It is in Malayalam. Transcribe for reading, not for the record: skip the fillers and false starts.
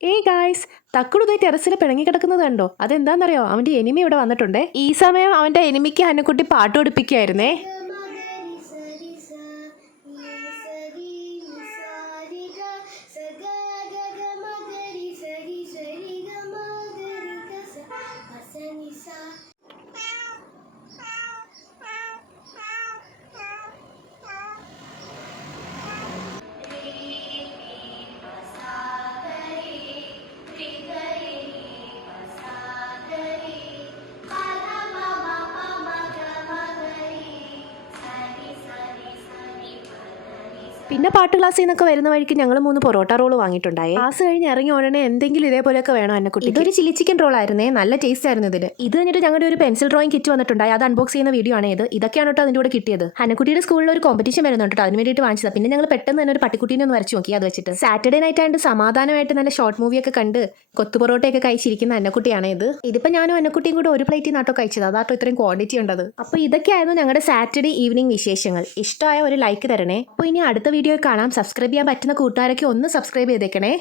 ഏയ് ഗായ്സ്, തക്കുടുതായി ടെറസിൽ പിണങ്ങി കിടക്കുന്നത് കണ്ടോ? അതെന്താണെന്നറിയോ? അവന്റെ എനിമി ഇവിടെ വന്നിട്ടുണ്ടേ. ഈ സമയം അവന്റെ എനിമിക്ക് ഹന്നക്കുട്ടി പാട്ട് പഠിപ്പിക്കുകയായിരുന്നേ. പിന്നെ പാട്ട് ക്ലാസ്സിൽ നിന്നൊക്കെ വരുന്ന വഴിക്ക് ഞങ്ങൾ 3 പൊറോട്ട റോൾ വാങ്ങിയിട്ടുണ്ടായി. ക്ലാസ് കഴിഞ്ഞ് ഇറങ്ങി ഉടനെ എന്തെങ്കിലും ഇതേപോലെയൊക്കെ വേണം എന്നെ കുട്ടി. ഇതൊരു ചില്ലി ചിക്കൻ റോൾ ആയിരുന്നേ, നല്ല ടേസ്റ്റ് ആയിരുന്നു ഇതിന്. ഇത് കഴിഞ്ഞിട്ട് ഞങ്ങളുടെ ഒരു പെൻസിൽ ഡ്രോയിങ് കിറ്റ് വന്നിട്ടുണ്ടായി. അത് അൺബോക്സ് ചെയ്യുന്ന വീഡിയോ ആണ് ഇത്. ഇതൊക്കെയാണ് കേട്ടോ അതിൻ്റെ കൂടെ കിട്ടിയത്. ഹന്നക്കുട്ടിയുടെ സ്കൂളിൽ ഒരു കോമ്പറ്റീഷൻ വരുന്നുണ്ട്, അതിന് വേണ്ടിയിട്ട് വാങ്ങിച്ചത്. പിന്നെ ഞങ്ങൾ പെട്ടെന്ന് തന്നെ ഒരു പട്ടിക്കുട്ടീനെ ഒന്ന് വരച്ചു നോക്കി. അത് വെച്ചിട്ട് സാറ്റർഡേ നൈറ്റ് ആയിട്ട് സമാധാനമായിട്ട് നല്ല ഷോർട്ട് മൂവിയൊക്കെ കണ്ട് കൊത്തുപൊറോട്ടയൊക്കെ കഴിച്ചിരിക്കുന്ന അന്നക്കുട്ടിയാണ് ഇത്. ഇതിപ്പോൾ ഞാനും അന്നക്കുട്ടിയും കൂടെ ഒരു പ്ലേറ്റിൽ നാട്ടോ കഴിച്ചത്. അതാട്ടോ ഇത്രയും ക്വാണ്ടിറ്റി ഉണ്ടത്. അപ്പോൾ ഇതൊക്കെയായിരുന്നു ഞങ്ങളുടെ സാറ്റർഡേ ഈവനിങ് വിശേഷങ്ങൾ. ഇഷ്ടമായ ഒരു ലൈക്ക് തരണേ. അപ്പോൾ ഇനി അടുത്ത വീഡിയോ കാണാം. സബ്സ്ക്രൈബ് ചെയ്യാൻ പറ്റുന്ന കൂട്ടുകാരൊക്കെ ഒന്ന് സബ്സ്ക്രൈബ് ചെയ്തേക്കണേ.